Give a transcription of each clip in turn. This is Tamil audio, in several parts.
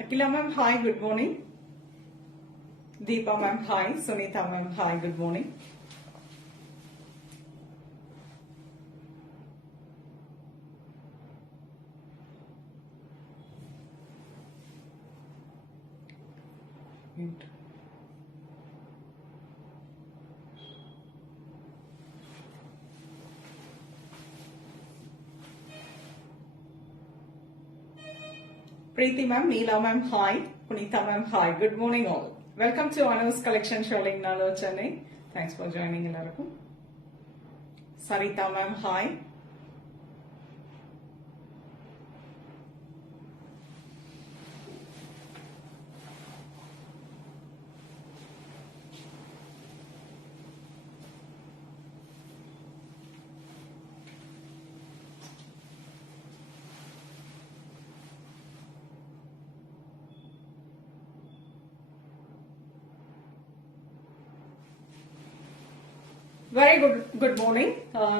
Akila ma'am, hi, good morning. Deepa ma'am, hi. Sunita ma'am, hi, good morning. Mute. Preeti ma'am, Neela ma'am, hi. Punita ma'am, hi. Good morning all. Welcome to Anu's collection showing Nalo Chennai. Thanks for joining எல்லாருக்கும். Sarita ma'am, hi. Very good morning.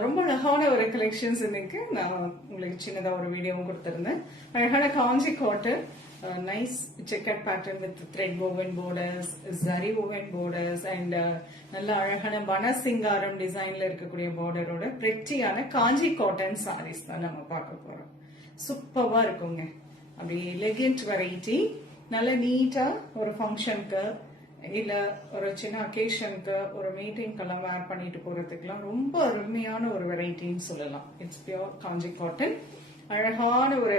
ரொம்ப அழகான ஒரு கலெக்ஷன்ஸ் இன்னைக்கு நான் உங்களுக்கு சின்னதா ஒரு வீடியோவும் கொடுத்திருந்தேன். அழகான Kanchi cotton nice checked pattern with thread woven borders, zari woven borders and நல்ல அழகான பனசிங்காரம் டிசைன்ல இருக்கக்கூடிய பார்டரோட பிரெட்டியான காஞ்சி காட்டன் சாரீஸ் தான் நம்ம பார்க்க போறோம். சூப்பர்வா இருக்குங்க. அப்படி எலிகென்ட் வெரைட்டி, நல்ல நீட்டா ஒரு ஃபங்க்ஷனுக்கு இல்ல ஒரு சின்ன அக்கேஷனுக்கு ஒரு மீட்டிங்கெல்லாம் வேர் பண்ணிட்டு போறதுக்குலாம் ரொம்ப அருமையான ஒரு வெரைட்டின்னு சொல்லலாம். It's pure Kanchi cotton. அழகான ஒரு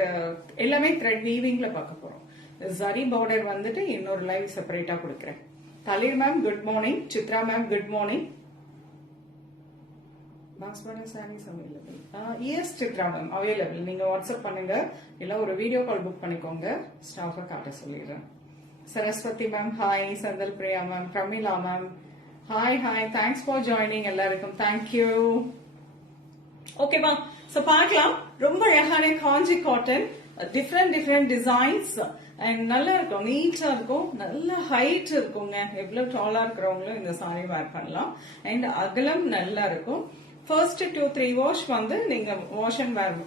எல்லாமே த்ரெட் வீவிங்ல பார்க்க போறோம். ஜரி பார்டர் வந்துட்டு இன்னொரு லைவ் செப்பரேட்டா கொடுக்குறேன். Thaleer ma'am good morning. Chitra ma'am good morning. Box border sarees available. Yes Chitra ma'am available. நீங்க வாட்ஸ்அப் பண்ணுங்க, இல்ல ஒரு வீடியோ கால் புக் பண்ணிக்கோங்க. ஸ்டாஃபை காட்ட சொல்லிடுறேன். Saraswati ma'am, hi. Sandal Priya ma'am, Pramila ma'am, hi. Thanks for joining எல்லாருக்கும். Thank you. Okay ma'am. So பார்க்கலாம். ரொம்ப அழகான Kanchi cotton, different designs and நல்லா இருக்கும், நீட்டா இருக்கும், நல்ல ஹைட் இருக்குங்க. எவ்வளவு டாலா இருக்கிறவங்களும் இந்த சாரி வேர் பண்ணலாம். அண்ட் அகலம் நல்லா இருக்கும். ஃபர்ஸ்ட் 2-3 வாஷ் வந்து நீங்க வாஷ் அண்ட் வேர்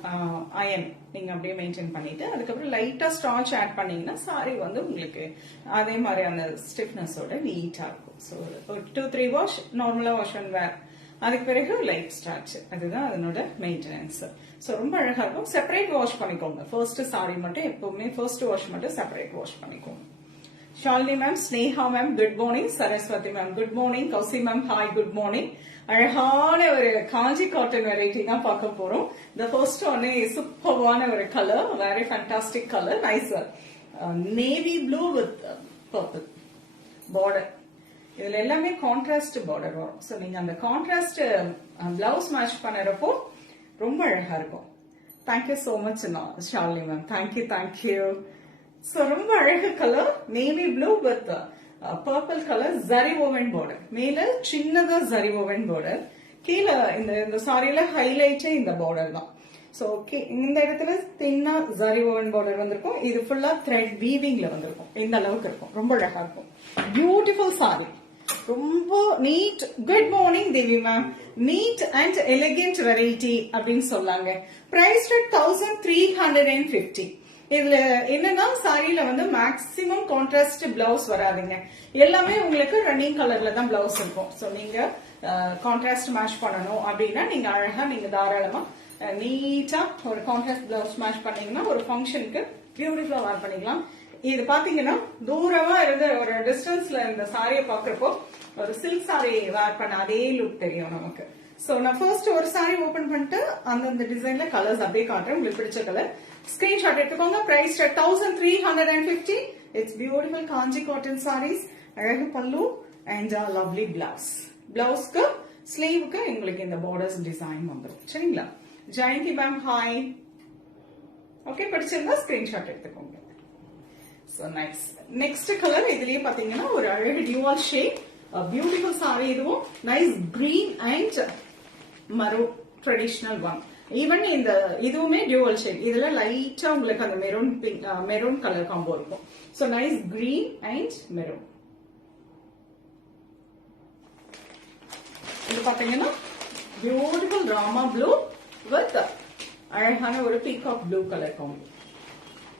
அயன் நீங்க அப்படியே மெயின்டைன் பண்ணிட்டு அதுக்கப்புறம் லைட்டா ஸ்டார்ச் ஆட் பண்ணீங்கன்னா சாரி வந்து உங்களுக்கு அதே மாதிரி அந்த ஸ்டிஃப்னஸோட நீட்டா இருக்கும். ஸோ ஒரு 2-3 வாஷ் நார்மலா வாஷ் அண்ட் வேர், அதுக்கு பிறகு லைட் ஸ்டார்ச், அதுதான் அதனோட மெயின்டெனன்ஸ். ஸோ ரொம்ப அழகா இருக்கும். செப்பரேட் வாஷ் பண்ணிக்கோங்க. ஃபர்ஸ்ட் சாரி மட்டும் எப்பவுமே ஃபர்ஸ்ட் வாஷ் மட்டும் செப்பரேட் வாஷ் பண்ணிக்கோங்க. Shalini ma'am, Sneha ma'am good morning. Saraswati ma'am good morning. Kousi ma'am hi good morning. அழகான ஒரு காஞ்சி காட்டன் வெரைட்டி தான் பார்க்க போறோம். இந்த ஃபர்ஸ்ட் ஒன் சூப்பர்வான ஒரு colour, very fantastic colour, nice navy blue with purple border. இதுல எல்லாமே கான்ட்ராஸ்ட் பார்டர் வரும். ஸோ நீங்க அந்த கான்ட்ராஸ்ட் பிளவுஸ் மேட்ச் பண்ணுறப்போ ரொம்ப அழகா இருக்கும். Thank you so much Shalini ma'am. Thank you. So ரொம்ப அழகு colour, navy blue with purple colour, zari woven border. மேல சின்னதா ஜரி woven border, கீழே இந்த சாரியில ஹைலைட்டே இந்த பார்டர் தான். சோ இந்த இடத்துல தின்னா ஜரி woven border வந்திருக்கும். இது ஃபுல்லா த்ரெட் வீவிங்ல வந்திருக்கும். இந்த அளவுக்கு இருக்கும். ரொம்ப அழகா இருக்கும். பியூட்டிஃபுல் சாரி, ரொம்ப neat. Good morning Devi ma'am. Neat and elegant variety அப்படின்னு சொல்லாங்க. பிரைஸ் 1350. இதுல என்னன்னா சாரியில வந்து மேக்சிமம் கான்ட்ராஸ்ட் பிளவுஸ் வராதுங்க. எல்லாமே உங்களுக்கு ரன்னிங் கலர்ல தான் பிளவுஸ் இருக்கும். சோ நீங்க கான்ட்ராஸ்ட் மேட்ச் பண்ணணும் அப்படின்னா நீங்க அழகா நீங்க தாராளமா நீட்டா ஒரு கான்ட்ராஸ்ட் பிளவுஸ் மேட்ச் பண்ணீங்கன்னா ஒரு ஃபங்க்ஷனுக்கு பியூட்டிஃபுல்லா வேர் பண்ணிக்கலாம். இது பாத்தீங்கன்னா தூரமா இருந்த ஒரு டிஸ்டன்ஸ்ல இந்த சாரியை பாக்குறப்போ ஒரு சில்க் சாரி வேர் பண்ண அதே லுக் தெரியும் நமக்கு. சோ நான் ஃபர்ஸ்ட் ஒரு சாரி ஓபன் பண்ணிட்டு அந்தந்த டிசைன்ல கலர்ஸ் அப்படியே காட்டுறேன். உங்களுக்கு பிடிச்ச கலர் ஸ்கிரீன்ஷாட் எடுத்துக்கோங்க. Price 1350. It's beautiful Kanchi cotton saris. அழகு பல்லு அண்ட் லவ்லி பிளவுஸ். பிளவுஸ்க்கு ஸ்லீவுக்கு உங்களுக்கு இந்த பார்டர்ஸ் டிசைன் வந்துடும். சரிங்களா? Jayanthi ma'am hi. ஓகே, பிடிச்சிருந்தா ஸ்கிரீன்ஷாட் எடுத்துக்கோங்க. So nice. நெக்ஸ்ட் கலர் இதுலயே பாத்தீங்கன்னா ஒரு அழகு டியூவல் ஷேட் பியூட்டிஃபுல் சாரி. இதுவும் nice green and maroon traditional one. Even இந்த இதுவுமே டியூவல் ஷேட். இதுல லைட்டா உங்களுக்கு அந்த மெரூன் கலர் காம்போ இருக்கும். So nice green and maroon. இது பாத்தீங்கன்னா பியூட்டிஃபுல் ராமா ப்ளூ வித் அழகான ஒரு peacock blue colour combo.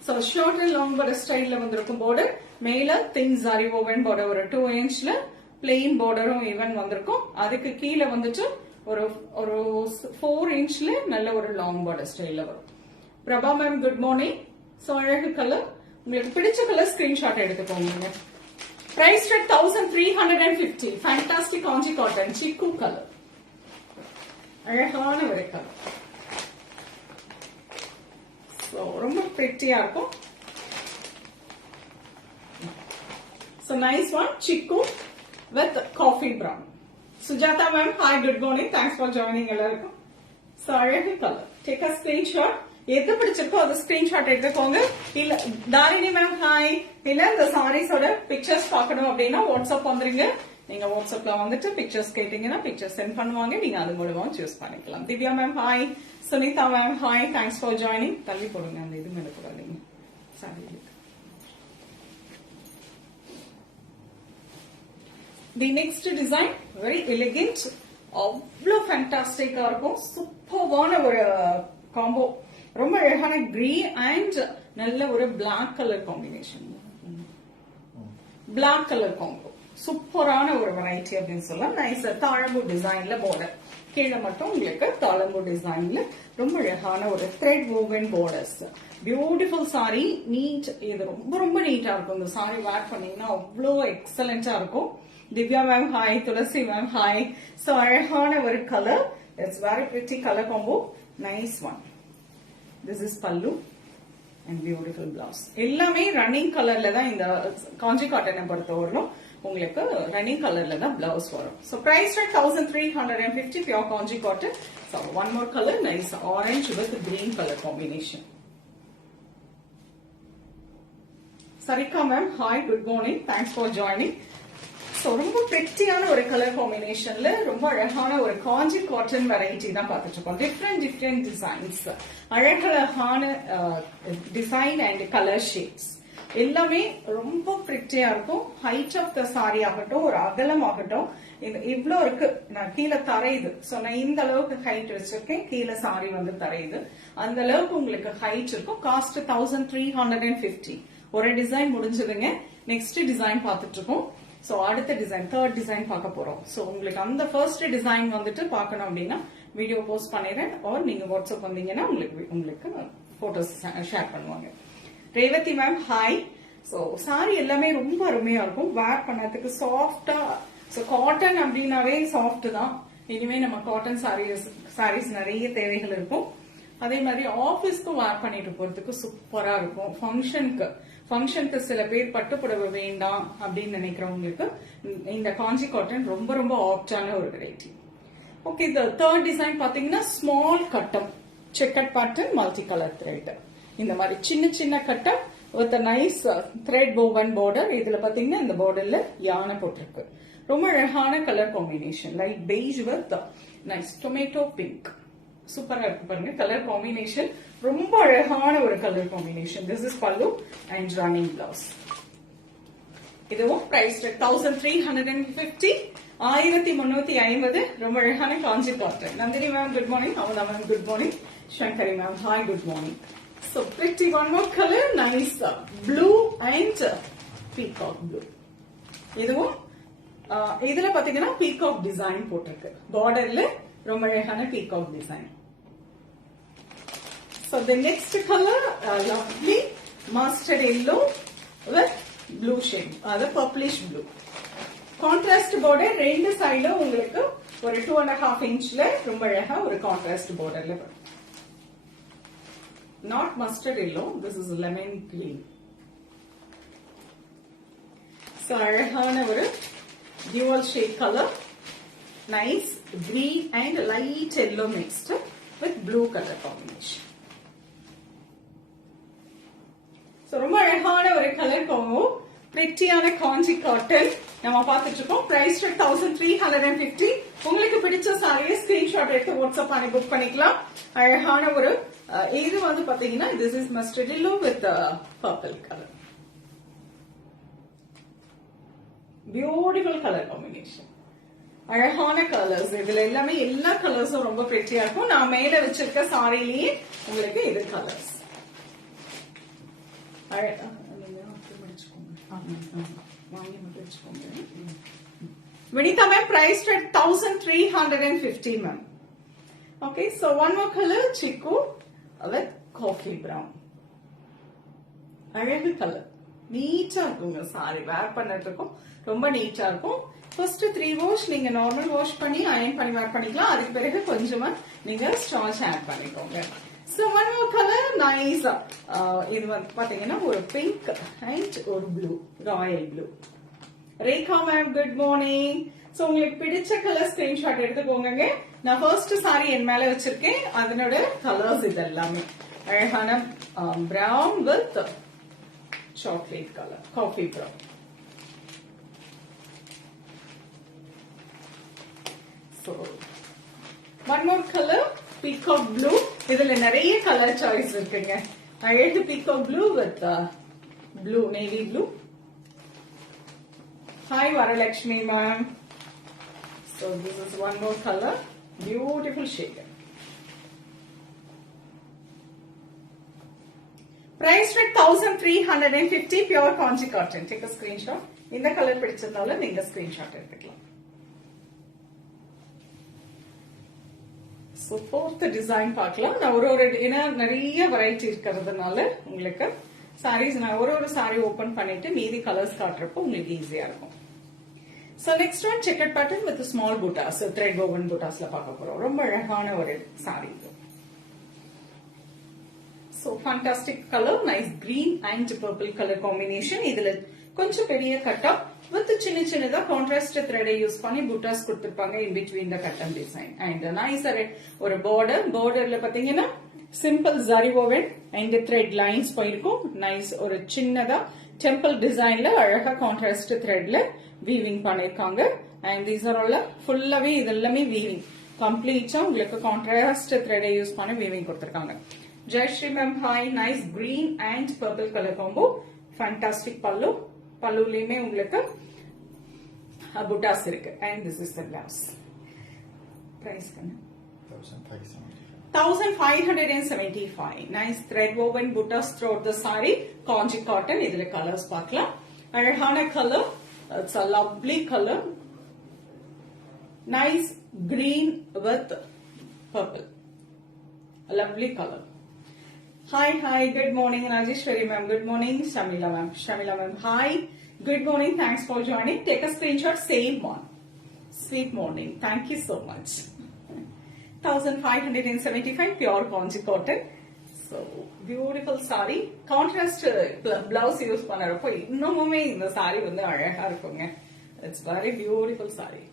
So short and long border style la vandirukum border மேல thin zari woven border ஒரு 2 inchல plain borderம் even வந்திருக்கும் அதுக்கு கீழ வந்துட்டு ஒரு 4 inchல நல்ல ஒரு long border style வரும். Prabha ma'am good morning. So அழகு கலர் உங்களுக்கு பிடிச்ச கலர் ஸ்கிரீன்ஷாட் எடுத்துக்கோங்க. Price rate 1350. Fantastic Kanchi cotton chikoo colour அழகான ஒரு கலர். சோ ரொம்ப பிரிட்டியா இருக்கும். So nice one, chiku with coffee brown. Sujata ma'am, hi, good morning. Thanks for joining. So அழகு கலர். Take a screenshot. எது பிடிச்சிருக்கோ அது ஸ்கிரீன்ஷாட் எடுத்துக்கோங்க. இல்ல தாரிணி மேம் ஹாய். இல்ல இந்த சாரீஸோட பிக்சர்ஸ் பார்க்கணும் அப்படின்னா வாட்ஸ்அப் வந்துருங்க. நீங்க வாட்ஸ்அப்ல வந்துட்டு பிக்சர்ஸ் கேட்டீங்கன்னா பிக்சர்ஸ் சென்ட் பண்ணுவாங்க. நீங்க அது மூலமா சூஸ் பண்ணிக்கலாம். Divya ma'am hi. Sunitha ma'am hi. Thanks for joining. தள்ளி போடுங்க அந்த இது மேல போடாதீங்க. Sorry. The next design very elegant. அவ்வளோ ஃபேண்டாஸ்டிக்கா இருக்கும். சூப்பர்வான ஒரு காம்போ. ரொம்ப அழகான கிரீன் அண்ட் நல்ல ஒரு black colour combination. Black colour combo சூப்பரான ஒரு வெரைட்டி அப்படின்னு சொல்லலாம். நைஸ் தாழம்பு டிசைன்ல பார்டர் கீழே மட்டும் உங்களுக்கு தாழம்பு டிசைன்ல ரொம்ப அழகான ஒரு thread woven borders. Beautiful sari. Neat. இது ரொம்ப ரொம்ப நீட்டா இருக்கும். இந்த சாரி வேர் பண்ணீங்கன்னா அவ்வளோ எக்ஸலண்டா இருக்கும். Divya ma'am hi. Thulasi ma'am hi. So அழகான ஒரு கலர். It's very pretty colour combo. Nice one. This is pallu and beautiful blouse. எல்லாமே ரன்னிங் கலர்ல தான் இந்த காஞ்சி காட்டனை பொறுத்தவரையிலும் உங்களுக்கு ரன்னிங் கலர்ல தான் பிளவுஸ் வரும். So price rate 1350 pure Kanchi cotton. So one more color, nice orange with green color combination. Sarika ma'am, hi, good morning. Thanks for joining. So ரொம்ப பிரிட்டியான ஒரு கலர் காம்பினேஷன்ல ரொம்ப அழகான ஒரு காஞ்சி காட்டன் வெரைட்டி தான் பார்த்துட்டு இருக்கோம். டிஃப்ரெண்ட் டிசைன்ஸ், அழகழகான டிசைன் அண்ட் கலர் ஷேட்ஸ் எல்லாமே ரொம்ப பிரிட்டியா இருக்கும். ஹைட் ஆஃப் த சாரி ஆகட்டும், ஒரு அகலம் ஆகட்டும், இவ்வளோ இருக்கு. நான் கீழே தரையுது. ஸோ நான் இந்த அளவுக்கு ஹைட் வச்சிருக்கேன். கீழே சாரி வந்து தரையுது. அந்த அளவுக்கு உங்களுக்கு ஹைட் இருக்கும். காஸ்ட் 1350. ஒரு டிசைன் முடிஞ்சதுங்க. நெக்ஸ்ட் டிசைன் பார்த்துட்டு இருக்கோம். சோ அடுத்த டிசைன், தேர்ட் டிசைன் பார்க்க போறோம். சோ உங்களுக்கு அந்த ஃபர்ஸ்ட் டிசைன் வந்துட்டு பார்க்கணும் அப்படின்னா வீடியோ போஸ்ட் பண்ணிடுறேன். ஆர் நீங்க வாட்ஸ்அப் வந்தீங்கன்னா உங்களுக்கு போட்டோஸ் ஷேர் பண்ணுவாங்க. Revathi ma'am hi. So sorry எல்லாமே ரொம்ப அருமையா இருக்கும். வேர் பண்ணதுக்கு சாஃப்டா. சோ காட்டன் அப்படின்னாவே சாஃப்ட் தான். இனிமே நம்ம காட்டன் சாரீஸ் நிறைய தேவைகள் இருக்கும். அதே மாதிரி ஆபீஸ்க்கும் வேர் பண்ணிட்டு போறதுக்கு சூப்பரா இருக்கும். ஃபங்க்ஷனுக்கு சில பேர் பட்டுப்புடவை வேண்டாம் அப்படின்னு நினைக்கிறவங்களுக்கு இந்த காஞ்சி காட்டன் ரொம்ப ரொம்ப ஆப்டான ஒரு வெரைட்டி. ஓகே, இந்த தேர்ட் டிசைன் பாத்தீங்கன்னா ஸ்மால் கட்டம், checked pattern, multi colour thread. இந்த மாதிரி சின்ன சின்ன கட்டம் with nice thread woven border. இதுல பாத்தீங்கன்னா இந்த பார்டர்ல யானை போட்டிருக்கு. ரொம்ப அழகான colour combination. Light beige with nice tomato pink. சூப்பரா இருக்கு பாருங்க கலர் காம்பினேஷன். ரொம்ப அழகான ஒரு colour combination. This is pallu and running blouse. இதுவும் பிரைஸ் 1350. 1350. ரொம்ப அழகான Kanchi cotton. Nandini ma'am good morning. Amudha ma'am good morning. Sankari ma'am hi, good morning. So pretty one more color, nice blue and peacock blue. இதுவும் இதுல பாத்தீங்கன்னா peacock டிசைன் போட்டிருக்கு. பார்டர்ல ரொம்ப அழகான peacock design. So the next color, lovely mustard yellow with blue shade, அது purplish blue. Contrast border ரெண்டு சைடுல உங்களுக்கு ஒரு 2.5 inchல ரொம்ப அழகா ஒரு contrast borderல வரும். Not mustard yellow, this is lemon green. So அழகான ஒரு dual shade color, nice green and light yellow mixed with blue color combination. So ரொம்ப அழகான ஒரு கலர் காம்போ. பிரிட்டியான காஞ்சி காட்டன் நம்ம பார்த்துட்டு இருக்கோம். பிரைஸ் 1350. உங்களுக்கு பிடிச்ச சாரியை ஸ்கிரீன்ஷாட் எடுத்து வாட்ஸ்அப் பண்ணி புக் பண்ணிக்கலாம். அழகான ஒரு இது வந்து பாத்தீங்கன்னா this is mustard yellow with purple color. Beautiful colour combination. அழகான கலர்ஸ். இதுல எல்லாமே எல்லா கலர்ஸும் ரொம்ப பிரிட்டியா இருக்கும். நான் மேல வச்சிருக்க சாரிலேயே உங்களுக்கு இது colours. Vinitha ma'am, priced at 1350 ma'am. Okay, so one more color, chiku with coffee brown. அழகு கலர், நீட்டா இருக்குங்க. சாரி வேர் பண்ணதுக்கும் ரொம்ப நீட்டா இருக்கும். ஃபர்ஸ்ட் 3 வாஷ் நீங்க நார்மல் வாஷ் பண்ணி அயன் பண்ணி வேர் பண்ணிக்கலாம். அதுக்கு பிறகு கொஞ்சமா நீங்க ஸ்டார்ச் ஆட் பண்ணிக்கோங்க. So one more color, nice. இது வந்து பாத்தீங்கன்னா ஒரு பிங்க் அண்ட் ஒரு blue, Royal blue. Rekha ma'am good morning. So உங்களுக்கு பிடிச்ச கலர் ஸ்கிரீன்ஷாட் எடுத்துக்கோங்க. நான் ஃபர்ஸ்ட் சாரி என் மேல வச்சிருக்கேன். அதனோட கலர்ஸ் இது எல்லாமே அழகான brown with chocolate color, coffee brown. So one more color, peacock blue. இதுல நிறைய கலர் சாய்ஸ் இருக்குங்க. அழகு peacock blue with blue, navy blue. Hi Varalakshmi ma'am. So this is one more color, beautiful shade. Price at 1350, pure kanchi cotton. Take a screenshot. இந்த கலர் பிடிச்சதால நீங்க ஸ்கிரீன்ஷாட் எடுத்துக்கலாம். So fourth design பார்க்கலாம். நான் ஒரு நிறைய வெரைட்டி இருக்கிறதுனால உங்களுக்கு sarees நான் ஒரு saree ஓபன் பண்ணிட்டு மீதி கலர்ஸ் காட்றப்போ உங்களுக்கு ஈஸியா இருக்கும். So next one, checkered pattern with a small buttas, thread woven buttasல பார்க்க போறோம். ரொம்ப அழகான ஒரு saree. So fantastic color, nice green and purple color combination. இதுல கொஞ்சம் பெரிய கட்டம் with சின்ன சின்னதா கான்ட்ராஸ்ட் thread யூஸ் பண்ணி புட்டாஸ் கொடுத்திருப்பாங்க in between the கட்டம் டிசைன். And nice ஒரு borderல பாத்தீங்கன்னா simple zari woven and thread lines போயிருக்கும். nice ஒரு சின்னதா temple designல அழகா கான்ட்ராஸ்ட் threadல weaving பண்ணிருக்காங்க. And these are all ஃபுல்லாவே இதெல்லாமே weaving. கம்ப்ளீட்டா உங்களுக்கு கான்ட்ராஸ்ட் thread யூஸ் பண்ணி weaving கொடுத்திருக்காங்க. Jayashree ma'am, hi. Nice green and purple color combo. Fantastic pallu. பல்லுலயுமே உங்களுக்கு புட்டாஸ் இருக்கு. And this is the blouse. Price கண்ணு 1575. Nice thread woven buttas throughout the saree. Kanchi cotton. இதுல கலர்ஸ் பார்க்கலாம். அழகான colour. It's a lovely color. Nice green with purple. A lovely color. Hi, good morning, Rajeshwari ma'am. Good morning, Shamila ma'am. Hi, good morning. Thanks for joining. Take a screenshot. Same one. Sweet morning. Thank you so much. 1575 pure kanchi cotton. So beautiful saree. Contrast blouse use பண்ணறப்போ இன்னுமே இந்த saree வந்து அழகா இருக்குங்க. It's very beautiful saree.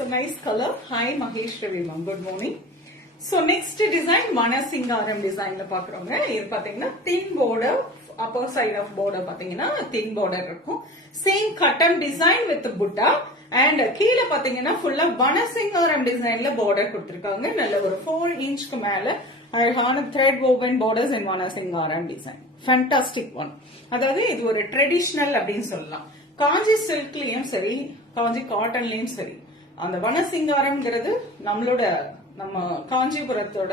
So nice color. Hi Maheshwari ma'am. Good morning. So next design Manasingaram design la பாக்குறோங்க. இது பாத்தீங்கன்னா thin border, upper side of border பாத்தீங்கன்னா thin border இருக்கும். Same cotton design with butta and கீழ பாத்தீங்கன்னா ஃபுல்லா Manasingaram designல border கொடுத்திருக்காங்க. நல்ல ஒரு 4 inchக்கு மேல அழகான thread woven borders in Manasingaram design. Fantastic one. அதாவது இது ஒரு ட்ரெடிஷனல் அப்படின்னு சொல்லலாம். காஞ்சி சில்க்லயும் சரி, காஞ்சி காட்டன்லயும் சரி, அந்த வனசிங்காரம்ங்கிறது நம்ம காஞ்சிபுரத்தோட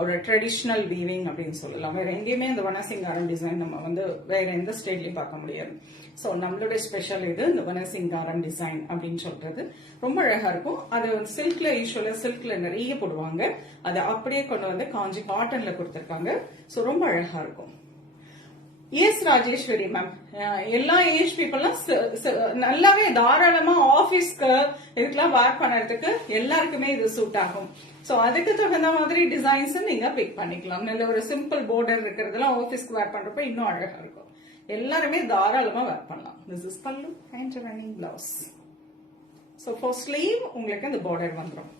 ஒரு ட்ரெடிஷனல் வீவிங் அப்படின்னு சொல்லலாம். வேற எங்கேயுமே இந்த வனசிங்காரம் டிசைன் நம்ம வந்து வேற எந்த ஸ்டேட்லயும் பார்க்க முடியாது. சோ நம்மளோட ஸ்பெஷல் இது இந்த வனசிங்காரம் டிசைன் அப்படின்னு சொல்றது ரொம்ப அழகா இருக்கும். அது சில்க்ல யூஸ்வலா சில்க்ல நிறைய போடுவாங்க. அதை அப்படியே கொண்டு வந்து காஞ்சி காட்டன்ல கொடுத்திருக்காங்க. சோ ரொம்ப அழகா இருக்கும். எஸ் ராஜேஸ்வரி மேம், எல்லா ஏஜ் பீப்புள்லாம் நல்லாவே தாராளமா ஆபீஸ்க்கு இதுக்கெல்லாம் வேர் பண்றதுக்கு எல்லாருக்குமே இது சூட் ஆகும். சோ அதுக்கு தகுந்த மாதிரி டிசைன்ஸ் நீங்க பிக் பண்ணிக்கலாம். நல்ல ஒரு சிம்பிள் பார்டர் இருக்கிறதுலாம் ஆபீஸ்க்கு வேர் பண்றப்ப இன்னும் அழகா இருக்கும். எல்லாருமே தாராளமா வேர் பண்ணலாம். This is pallu and running blouse. So for sleeve உங்களுக்கு இந்த பார்டர் வந்துடும்.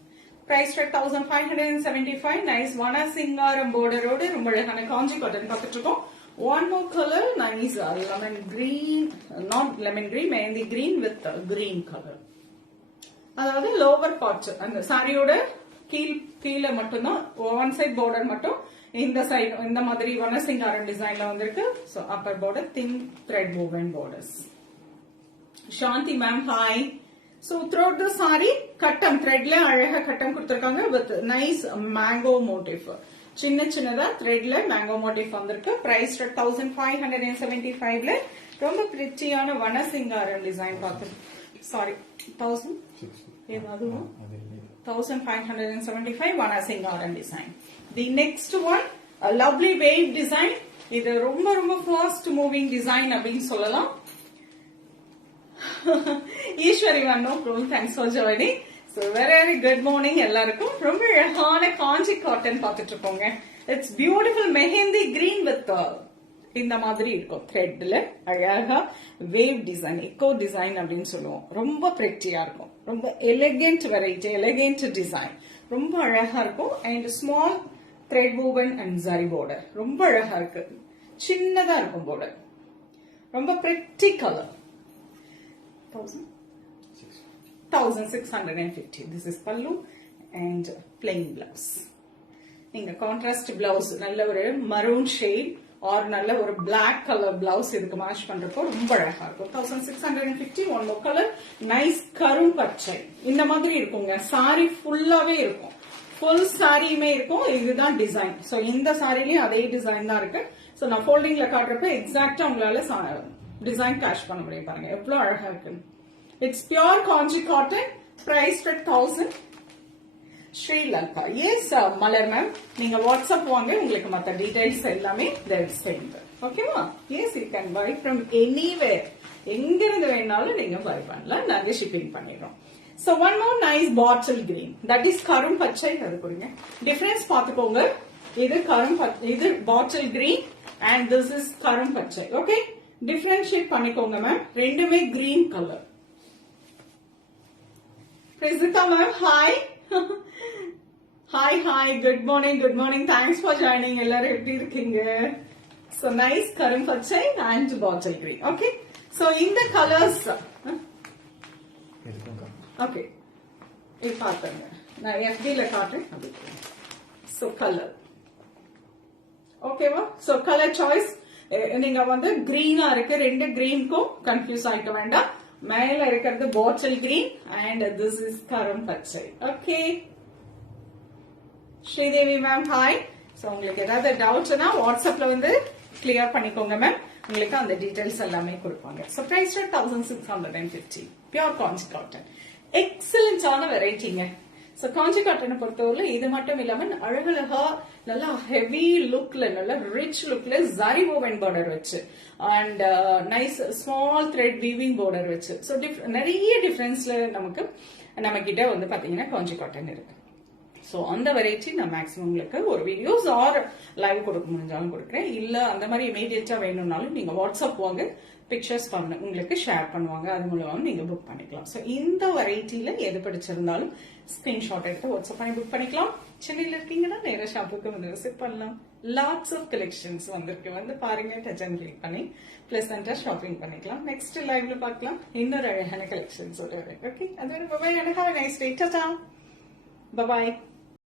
பிரைஸ் 1575. நைஸ் வனசிங்காரம் பார்டரோட ரொம்ப அழகான காஞ்சி காட்டன் பார்த்துட்டு இருக்கோம். One more color, nice lemon green, not lemon green, mehndi green with green color. அதாவது lower part, அந்த சாரியோட கீழ மட்டும்தான் one side border மட்டும் இந்த சைடு இந்த மாதிரி வனசிங்காரம் டிசைன்ல வந்திருக்கு. So upper border thin thread woven borders. Shanti ma'am, hi. So throughout the saree, cuttam thread la அழகா cuttam கொடுத்திருக்காங்க with nice mango motif. சின்ன சின்னதா thread la mango motif வந்திருக்கு. Price 1575 ல ரொம்ப பிரிட்டியான வனசிங்காரம் டிசைன் பார்த்து. Sorry, 1000 ஏதாவது 1575 வனசிங்காரம் design. The next one, a lovely wave design. இது ரொம்ப ரொம்ப fast moving design அப்படின்னு சொல்லலாம். Eswari ma'am, no problem, thanks for joining. So very good morning எல்லாருக்கும். ரொம்ப அழகான காஞ்சி காட்டன் பார்த்துட்டு இருக்கோங்க. It's beautiful mehndi green with இந்த மாதிரி இருக்கும் த்ரெட்ல அழகா வேவ் டிசைன், எக்கோ டிசைன் அப்படின்னு சொல்லுவோம். ரொம்ப பிரிட்டியா இருக்கும், ரொம்ப எலிகென்ட் வெரைட்டி, எலிகென்ட் டிசைன், ரொம்ப அழகா இருக்கும். And small thread woven and zari border ரொம்ப அழகா இருக்கு. சின்னதா இருக்கும் border, ரொம்ப pretty colour. 1650. This is pallu and plain blouse. நீங்க கான்ட்ராஸ்ட் பிளவுஸ் நல்ல ஒரு மரூன் ஷேட் ஆர் நல்ல ஒரு பிளாக் கலர் பிளவுஸ் இதுக்கு மேட்ச் பண்றப்போ ரொம்ப அழகா இருக்கும். 1650. ஒன் மோர் கலர், நைஸ் கரும் பச்சை இந்த மாதிரி இருக்குங்க. சாரி ஃபுல்லாவே இருக்கும், ஃபுல் சாரியுமே இருக்கும். இதுதான் டிசைன். சோ இந்த சாரிலயும் அதே டிசைன் தான் இருக்கு. சோ நான் ஃபோல்டிங்ல காட்டுறப்ப எக்ஸாக்டா உங்களால டிசைன் கேஷ் பண்ண முடியும். பாருங்க எவ்வளவு அழகா இருக்கு. It's pure Kanchi cotton. Price 1000. Sri Lanka. Yes Malar ma'am, நீங்க வாட்ஸ்அப் வாங்க, உங்களுக்கு மத்த டீடைல்ஸ் எல்லாமே ஓகேவா? Yes, you can buy from anywhere. எங்க இருந்து வேணாலும் நீங்க பை பண்ணலாம், நாங்க ஷிப்பிங் பண்ணிடுறோம். So one more nice bottle green, that is கரும் பச்சை. அது கொடுங்க, டிஃபரன்ஸ் பாத்துக்கோங்க. இது கரும் இது bottle green and this is கரும் பச்சை. ஓகே, டிஃபரன்ஷியேட் பண்ணிக்கோங்க மேம். ரெண்டுமே green colour. Prisita ma'am, hi. Hi, good morning, thanks for joining. எல்லாரும் எப்படி இருக்கீங்க? So nice கரும் பச்சை and bottle green. Okay, so இந்த கலர்ஸ் ஓகே, இது பாருங்க, நான் FB-ல காட்டுறேன். சோ கலர் ஓகேவா? சோ கலர் சாய்ஸ் நீங்க வந்து கிரீனா இருக்கு, ரெண்டு கிரீனுக்கும் கன்ஃபியூஸ் ஆயிக்க வேண்டாம். மேல இருக்கிறது bottle green and this is கரும் பச்சை. Okay, Sridevi ma'am, hi. So உங்களுக்கு ஏதாவது டவுட்ஸ்னா வாட்ஸ்அப்ல வந்து கிளியர் பண்ணிக்கோங்க மேம், உங்களுக்கு அந்த டீடைல்ஸ் எல்லாமே கொடுப்பாங்க. So price 1650. Pure Kanchi cotton, எக்ஸலன்டான வெரைட்டிங்க. சோ காஞ்சி காட்டனை பொறுத்தவரை இது மட்டும் இல்லாம அழகழகா நல்லா ஹெவி லுக்ல, நல்லா ரிச் லுக்ல ஜரி woven border வச்சு and nice small thread weaving border வச்சு, சோ நிறைய டிஃபரன்ஸ்ல நம்ம கிட்ட வந்து பாத்தீங்கன்னா காஞ்சி காட்டன் இருக்கு. சோ அந்த வெரைட்டி நான் மேக்ஸிமம் உங்களுக்கு ஒரு வீடியோஸ் ஆர் லைவ் கொடுக்க முடிஞ்சாலும் கொடுக்குறேன். இல்ல அந்த மாதிரி இமீடியட்டா வேணும்னாலும் நீங்க வாட்ஸ்அப் வாங்க, பிக்சர்ஸ் உங்களுக்கு ஷேர் பண்ணுவாங்க, அது மூலமா நீங்க புக் பண்ணிக்கலாம். சோ இந்த வெரைட்டில எது பிடிச்சிருந்தாலும் ஸ்கிரீன்ஷாட் எடுத்து வாட்ஸ்அப் பண்ணி புக் பண்ணிக்கலாம். சென்னையில இருக்கீங்கன்னா நேர ஷாப்புக்கு வந்து விசிட் பண்ணலாம். லாட்ஸ் ஆஃப் கலெக்ஷன்ஸ் வந்திருக்கு, வந்து பாருங்க, டச் அண்ட் கிளிக் பண்ணி பிளசண்டா ஷாப்பிங் பண்ணிக்கலாம். நெக்ஸ்ட் லைவ்ல பார்க்கலாம் இன்னொரு அழகான கலெக்ஷன்ஸ். ஓகே, அது bye, have a nice day. Tata, by.